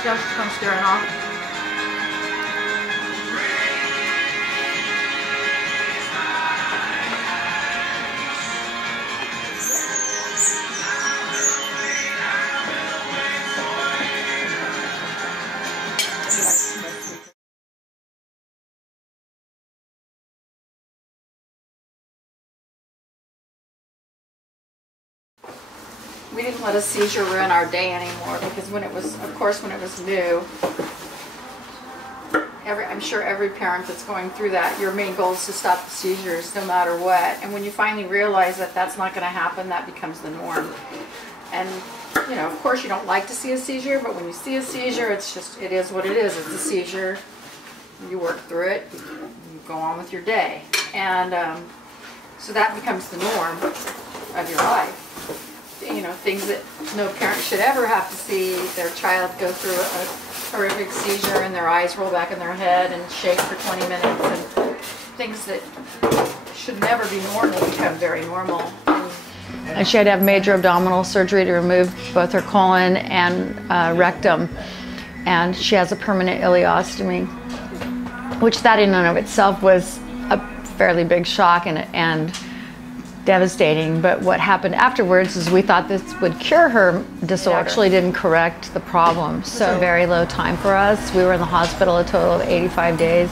Still, she's come staring off. We didn't let a seizure ruin our day anymore, because when it was, of course, when it was new, I'm sure every parent that's going through that, your main goal is to stop the seizures no matter what. And when you finally realize that that's not going to happen, that becomes the norm. And, you know, of course you don't like to see a seizure, but when you see a seizure, it's just, it is what it is. It's a seizure. You work through it. You go on with your day. And so that becomes the norm of your life. You know, things that no parent should ever have to see their child go through a horrific seizure and their eyes roll back in their head and shake for 20 minutes, and things that should never be normal become very normal. And she had to have major abdominal surgery to remove both her colon and rectum, and she has a permanent ileostomy, which that in and of itself was a fairly big shock and devastating. But what happened afterwards is we thought this would cure her disorder. It actually didn't correct the problem. So very low time for us. We were in the hospital a total of 85 days.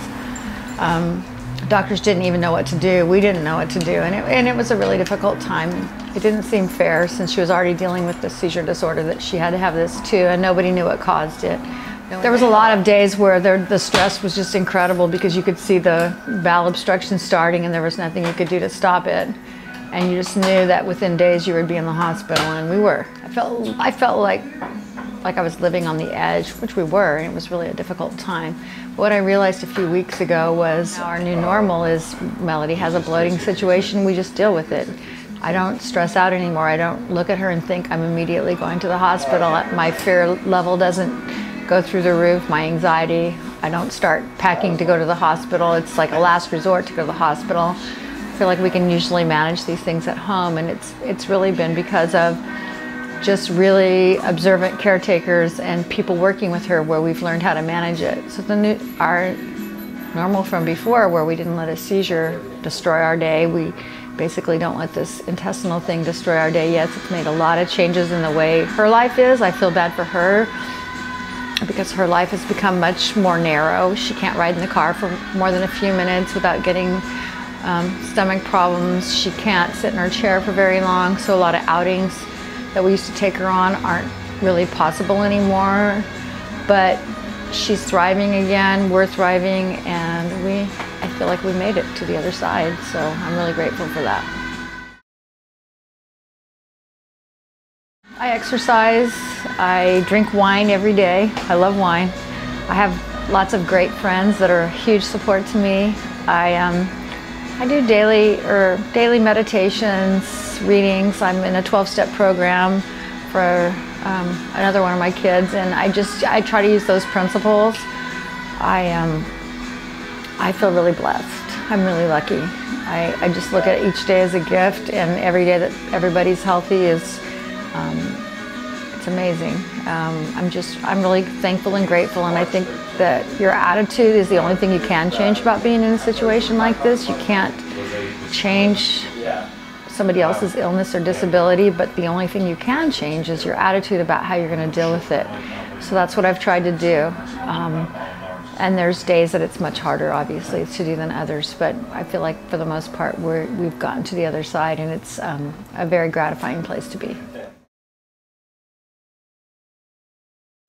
Doctors didn't even know what to do. We didn't know what to do, and it was a really difficult time. It didn't seem fair, since she was already dealing with the seizure disorder, that she had to have this too, and nobody knew what caused it. There was a lot of days where the stress was just incredible, because you could see the bowel obstruction starting and there was nothing you could do to stop it. And you just knew that within days you would be in the hospital, and we were. I felt like I was living on the edge, which we were, and it was really a difficult time. But what I realized a few weeks ago was our new normal is Melody has a bloating situation, we just deal with it. I don't stress out anymore. I don't look at her and think I'm immediately going to the hospital. My fear level doesn't go through the roof, my anxiety. I don't start packing to go to the hospital. It's like a last resort to go to the hospital. I feel like we can usually manage these things at home, and it's really been because of just really observant caretakers and people working with her, where we've learned how to manage it. So our normal from before, where we didn't let a seizure destroy our day, we basically don't let this intestinal thing destroy our day yet. It's made a lot of changes in the way her life is. I feel bad for her, because her life has become much more narrow. She can't ride in the car for more than a few minutes without getting stomach problems. She can't sit in her chair for very long, so a lot of outings that we used to take her on aren't really possible anymore. But she's thriving again, we're thriving, and I feel like we made it to the other side, so I'm really grateful for that. I exercise, I drink wine every day. I love wine. I have lots of great friends that are a huge support to me. I do daily meditations, readings. I'm in a 12-step program for another one of my kids, and I try to use those principles. I feel really blessed. I'm really lucky. I just look at each day as a gift, and every day that everybody's healthy is it's amazing. I'm really thankful and grateful, and I think that your attitude is the only thing you can change about being in a situation like this. You can't change somebody else's illness or disability, but the only thing you can change is your attitude about how you're going to deal with it. So that's what I've tried to do. And there's days that it's much harder, obviously, to do than others, but I feel like for the most part we've gotten to the other side, and it's a very gratifying place to be.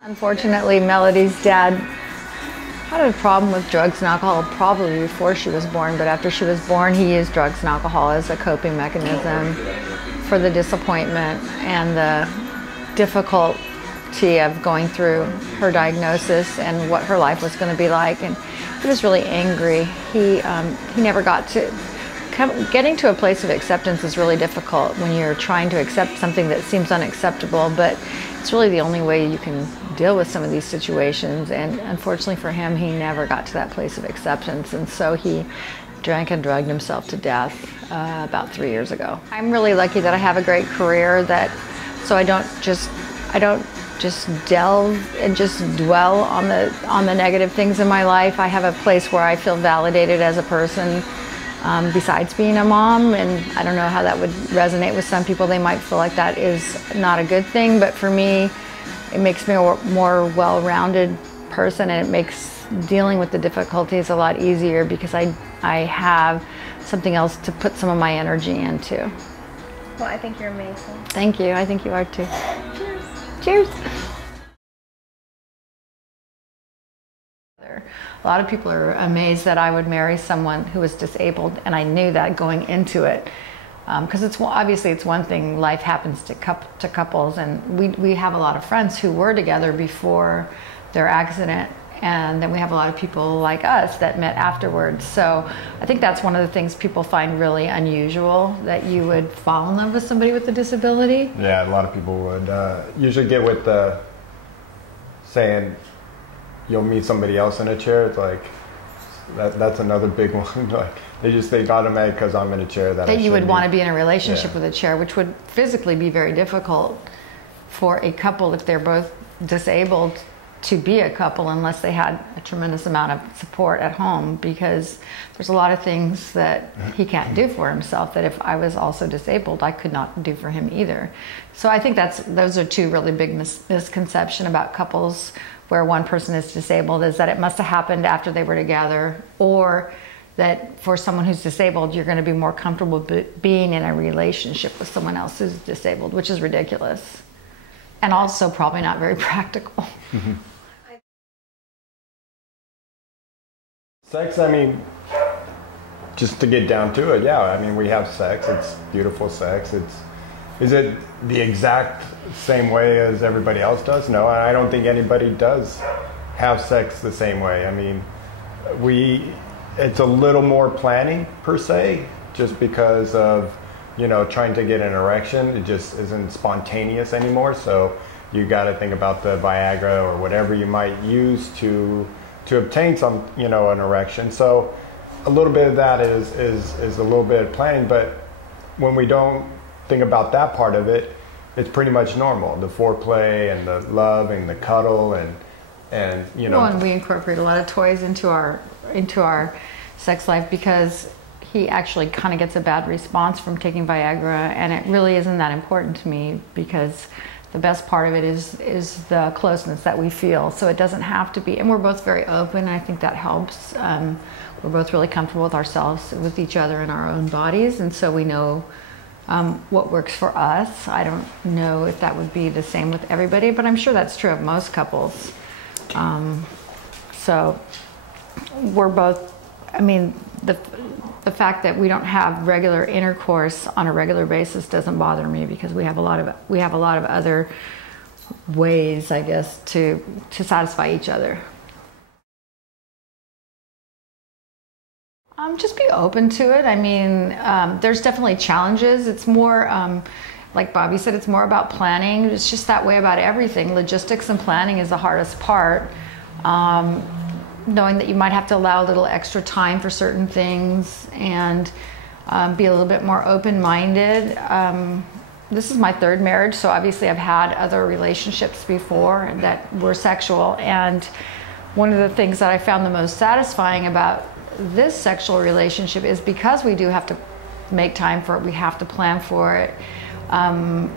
Unfortunately, Melody's dad had a problem with drugs and alcohol probably before she was born, but after she was born, he used drugs and alcohol as a coping mechanism for the disappointment and the difficulty of going through her diagnosis and what her life was going to be like. And he was really angry. He never got to... Getting to a place of acceptance is really difficult when you're trying to accept something that seems unacceptable, but it's really the only way you can deal with some of these situations. And unfortunately for him, he never got to that place of acceptance, and so he drank and drugged himself to death about 3 years ago. I'm really lucky that I have a great career, so I don't just delve and just dwell on the negative things in my life. I have a place where I feel validated as a person, besides being a mom, and I don't know how that would resonate with some people. They might feel like that is not a good thing, but for me, it makes me a more well-rounded person, and it makes dealing with the difficulties a lot easier because I have something else to put some of my energy into. Well, I think you're amazing. Thank you. I think you are too. Cheers. Cheers. A lot of people are amazed that I would marry someone who was disabled, and I knew that going into it. Because obviously it's one thing, life happens to couples, and we have a lot of friends who were together before their accident, and then we have a lot of people like us that met afterwards. So I think that's one of the things people find really unusual, that you would fall in love with somebody with a disability. Yeah, a lot of people would usually get with the saying you'll meet somebody else in a chair. It's like that's another big one. Like they just think automatic because I'm in a chair that you would want to be in a relationship with a chair, which would physically be very difficult for a couple if they're both disabled to be a couple, unless they had a tremendous amount of support at home, because there's a lot of things that he can't do for himself that if I was also disabled, I could not do for him either. So I think those are two really big misconceptions about couples where one person is disabled, is that it must have happened after they were together, or that for someone who's disabled, you're going to be more comfortable being in a relationship with someone else who's disabled, which is ridiculous. And also probably not very practical. Mm-hmm. Sex, I mean, just to get down to it, yeah, I mean, we have sex. It's beautiful sex. Is it the exact same way as everybody else does? No, I don't think anybody does have sex the same way. I mean, it's a little more planning per se, just because of, trying to get an erection. It just isn't spontaneous anymore. So you got to think about the Viagra or whatever you might use to obtain some, an erection. So a little bit of that is a little bit of planning, but when we don't think about that part of it, it's pretty much normal. The foreplay and the love and the cuddle and Well, and we incorporate a lot of toys into our sex life, because he actually kind of gets a bad response from taking Viagra, and it really isn't that important to me, because the best part of it is the closeness that we feel. So it doesn't have to be, and we're both very open, and I think that helps. We're both really comfortable with ourselves, with each other and our own bodies, and so we know what works for us. I don't know if that would be the same with everybody, but I'm sure that's true of most couples. So we're both, I mean, the fact that we don't have regular intercourse on a regular basis doesn't bother me, because we have a lot of other ways, I guess, to satisfy each other. Just be open to it. I mean, there's definitely challenges. It's more, like Bobby said, it's more about planning. It's just that way about everything. Logistics and planning is the hardest part. Knowing that you might have to allow a little extra time for certain things, and be a little bit more open-minded. This is my third marriage, so obviously I've had other relationships before that were sexual, and one of the things that I found the most satisfying about this sexual relationship is because we do have to make time for it, we have to plan for it, and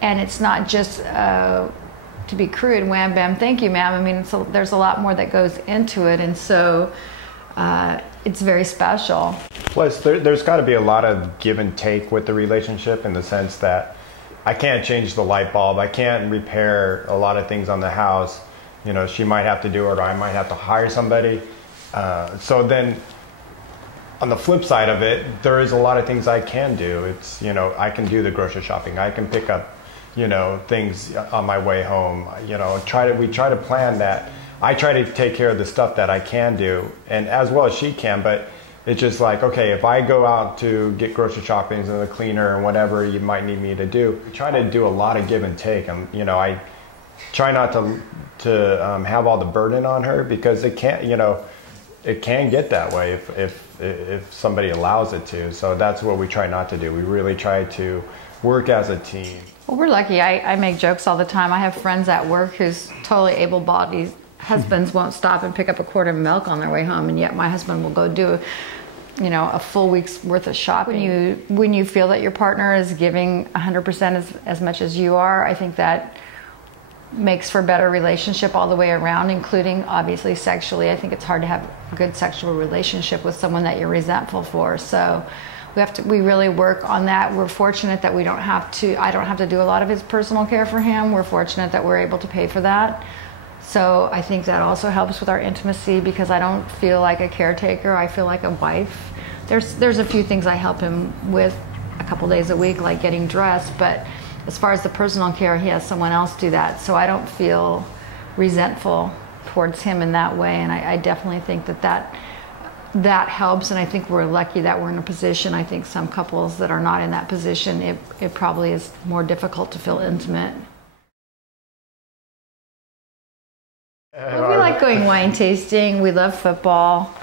it's not just to be crude, wham bam, thank you ma'am. I mean, there's a lot more that goes into it, and so it's very special. Plus, there's got to be a lot of give and take with the relationship, in the sense that I can't change the light bulb, I can't repair a lot of things on the house. She might have to do it, or I might have to hire somebody. So then, on the flip side of it, there is a lot of things I can do. It's, I can do the grocery shopping, I can pick up, things on my way home. We try to plan that. I try to take care of the stuff that I can do, and as well as she can, but it's just like, okay, if I go out to get grocery shopping and the cleaner and whatever you might need me to do, I try to do a lot of give and take. I try not to have all the burden on her, because it can't, it can get that way if if somebody allows it to. So that's what we try not to do. We really try to work as a team. Well, we're lucky. I make jokes all the time. I have friends at work who's totally able-bodied. Husbands won't stop and pick up a quart of milk on their way home, and yet my husband will go do, you know, a full week's worth of shopping. When you feel that your partner is giving 100% as much as you are, I think that makes for a better relationship all the way around, including obviously sexually. I think it's hard to have a good sexual relationship with someone that you're resentful for. So we really work on that. We're fortunate that I don't have to do a lot of his personal care for him. We're fortunate that we're able to pay for that. So I think that also helps with our intimacy, because I don't feel like a caretaker. I feel like a wife. There's a few things I help him with a couple days a week, like getting dressed, but as far as the personal care, he has someone else do that. So I don't feel resentful towards him in that way. And I definitely think that helps. And I think we're lucky that we're in a position. I think some couples that are not in that position, it probably is more difficult to feel intimate. Well, we like going wine tasting. We love football.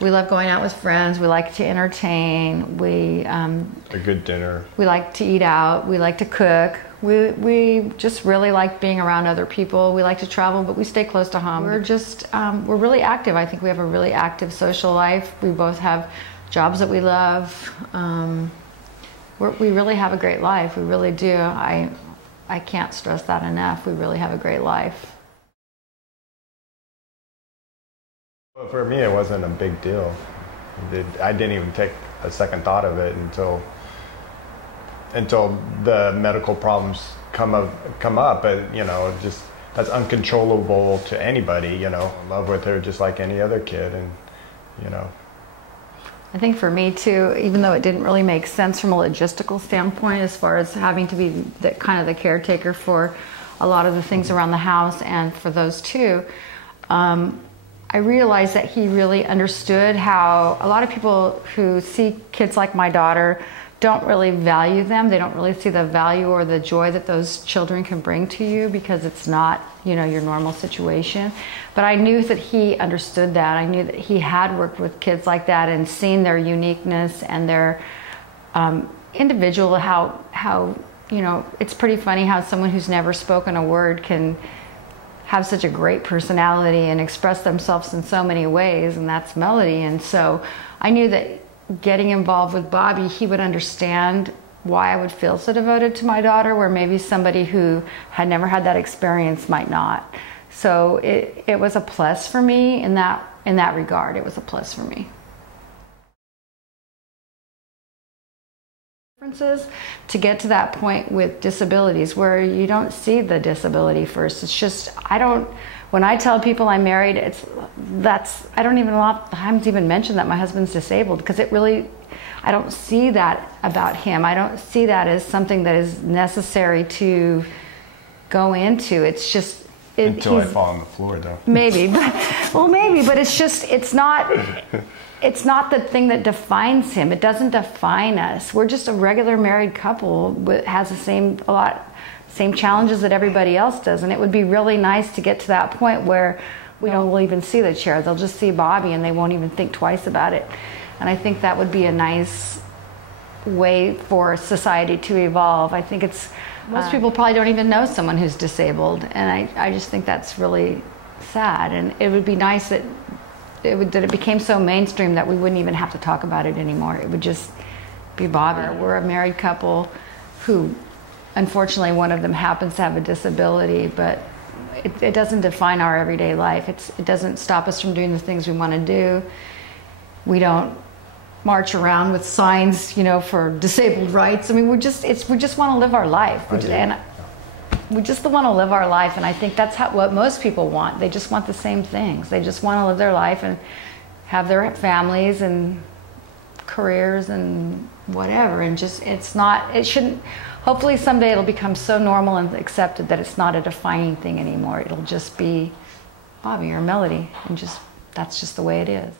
We love going out with friends. We like to entertain. A good dinner. We like to eat out. We like to cook. We just really like being around other people. We like to travel, but we stay close to home. We're really active. I think we have a really active social life. We both have jobs that we love. We really have a great life. We really do. I can't stress that enough. We really have a great life. Well, for me, it wasn't a big deal. I didn't even take a second thought of it until the medical problems come up. But you know, just that's uncontrollable to anybody. You know, in love with her just like any other kid, and you know. I think for me too, even though it didn't really make sense from a logistical standpoint, as far as having to be kind of the caretaker for a lot of the things around the house, and for those two. I realized that he really understood how a lot of people who see kids like my daughter don't really value them. They don't really see the value or the joy that those children can bring to you, because it's not, you know, your normal situation. But I knew that he understood that. I knew that he had worked with kids like that and seen their uniqueness and their individual, how, you know, it's pretty funny how someone who's never spoken a word can have such a great personality and express themselves in so many ways, and that's Melody. And so I knew that getting involved with Bobby, he would understand why I would feel so devoted to my daughter, where maybe somebody who had never had that experience might not. So it was a plus for me in that regard. It was a plus for me. To get to that point with disabilities where you don't see the disability first. It's just, when I tell people I'm married, I don't even a lot of times even mention that my husband's disabled, because I don't see that about him. I don't see that as something that is necessary to go into. It's just, until I fall on the floor, though. Maybe, but it's not the thing that defines him. It doesn't define us. We're just a regular married couple that has the same challenges that everybody else does. And it would be really nice to get to that point where we'll even see the chair. They'll just see Bobby and they won't even think twice about it. And I think that would be a nice way for society to evolve. I think most people probably don't even know someone who's disabled. And I just think that's really sad. And it would be nice that it became so mainstream that we wouldn't even have to talk about it anymore. It would just be Bobby. We're a married couple who, unfortunately, one of them happens to have a disability, but it doesn't define our everyday life. It doesn't stop us from doing the things we want to do. We don't march around with signs, you know, for disabled rights. I mean, we just want to live our life. We just want to live our life, and I think that's what most people want. They just want the same things. They just want to live their life and have their families and careers and whatever. And it shouldn't. Hopefully someday it'll become so normal and accepted that it's not a defining thing anymore. It'll just be Bobby or Melody, and that's just the way it is.